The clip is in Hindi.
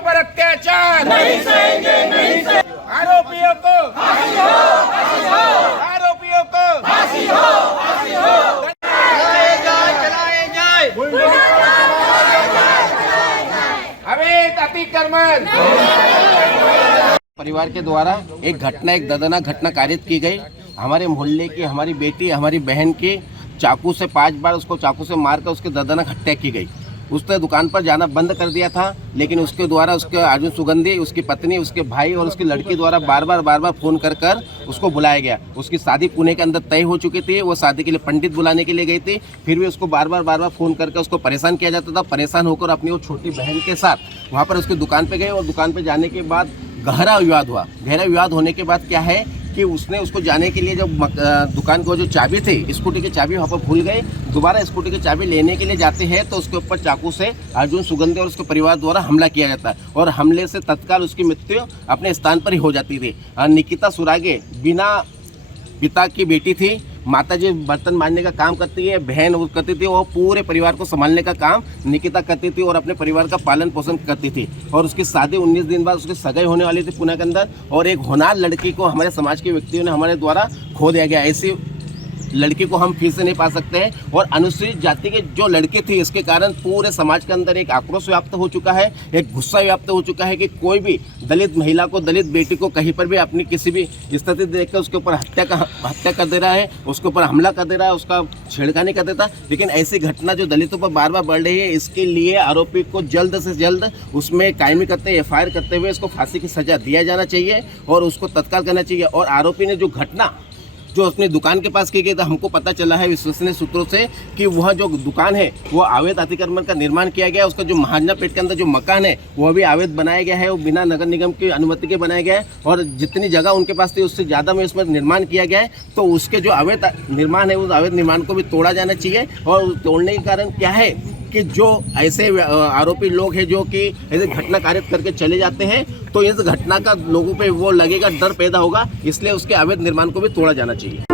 आरोपियों पर अत्याचार नहीं सहेंगे, नहीं सहेंगे। आरोपियों को फांसी हो, फांसी हो, आरोपियों को फांसी हो, फांसी हो। चलाए जाए अवैध अतिक्रमण। परिवार के द्वारा एक घटना, एक दर्दनाक घटना कारित की गई। हमारे मोहल्ले की हमारी बेटी, हमारी बहन की चाकू से 5 बार उसको चाकू से मारकर उसकी दर्दनाक हत्या की गई। उसने दुकान पर जाना बंद कर दिया था, लेकिन उसके द्वारा उसके अर्जुन सुगंधी, उसकी पत्नी, उसके भाई और उसकी लड़की द्वारा बार बार फोन कर उसको बुलाया गया। उसकी शादी पुणे के अंदर तय हो चुकी थी, वो शादी के लिए पंडित बुलाने के लिए गई थी, फिर भी उसको बार बार फोन करके उसको परेशान किया जाता था। परेशान होकर अपनी वो छोटी बहन के साथ वहाँ पर उसकी दुकान पर गए और दुकान पर जाने के बाद गहरा विवाद हुआ। गहरा विवाद होने के बाद क्या है कि उसने उसको जाने के लिए जब दुकान को जो चाबी थी, स्कूटी की चाबी वहाँ पर भूल गए। दोबारा स्कूटी की चाबी लेने के लिए जाते हैं तो उसके ऊपर चाकू से अर्जुन सुगंधी और उसके परिवार द्वारा हमला किया जाता है और हमले से तत्काल उसकी मृत्यु अपने स्थान पर ही हो जाती थी। निकिता सुरागे बिना पिता की बेटी थी। माताजी बर्तन मांजने का काम करती है, बहन वो करती थी, वो पूरे परिवार को संभालने का काम निकिता करती थी और अपने परिवार का पालन पोषण करती थी। और उसकी शादी 19 दिन बाद उसकी सगाई होने वाली थी पुणे के अंदर और एक होनहार लड़की को हमारे समाज के व्यक्तियों ने हमारे द्वारा खो दिया गया। ऐसी लड़की को हम फिर से नहीं पा सकते हैं और अनुसूचित जाति के जो लड़के थे, इसके कारण पूरे समाज के अंदर एक आक्रोश व्याप्त हो चुका है, एक गुस्सा व्याप्त हो चुका है कि कोई भी दलित महिला को, दलित बेटी को कहीं पर भी अपनी किसी भी स्थिति देखकर उसके ऊपर हत्या कर दे रहा है, उसके ऊपर हमला कर दे रहा है, उसका छेड़खानी कर देता। लेकिन ऐसी घटना जो दलितों पर बार बार बढ़ रही है, इसके लिए आरोपी को जल्द से जल्द उसमें कायमी करते, FIR करते हुए इसको फांसी की सजा दिया जाना चाहिए और उसको तत्काल करना चाहिए। और आरोपी ने जो घटना जो अपनी दुकान के पास की गई, तो हमको पता चला है विश्वसनीय सूत्रों से कि वह जो दुकान है वो अवैध अतिक्रमण का निर्माण किया गया है। उसका जो महाजना पेट के अंदर जो मकान है वो भी अवैध बनाया गया है, वो बिना नगर निगम की अनुमति के बनाया गया है और जितनी जगह उनके पास थी उससे ज़्यादा में इसमें निर्माण किया गया है। तो उसके जो अवैध निर्माण है उस अवैध निर्माण को भी तोड़ा जाना चाहिए। और तोड़ने के कारण क्या है कि जो ऐसे आरोपी लोग हैं जो कि ऐसे घटना कारित करके चले जाते हैं, तो इस घटना का लोगों पे वो लगेगा, डर पैदा होगा, इसलिए उसके अवैध निर्माण को भी तोड़ा जाना चाहिए।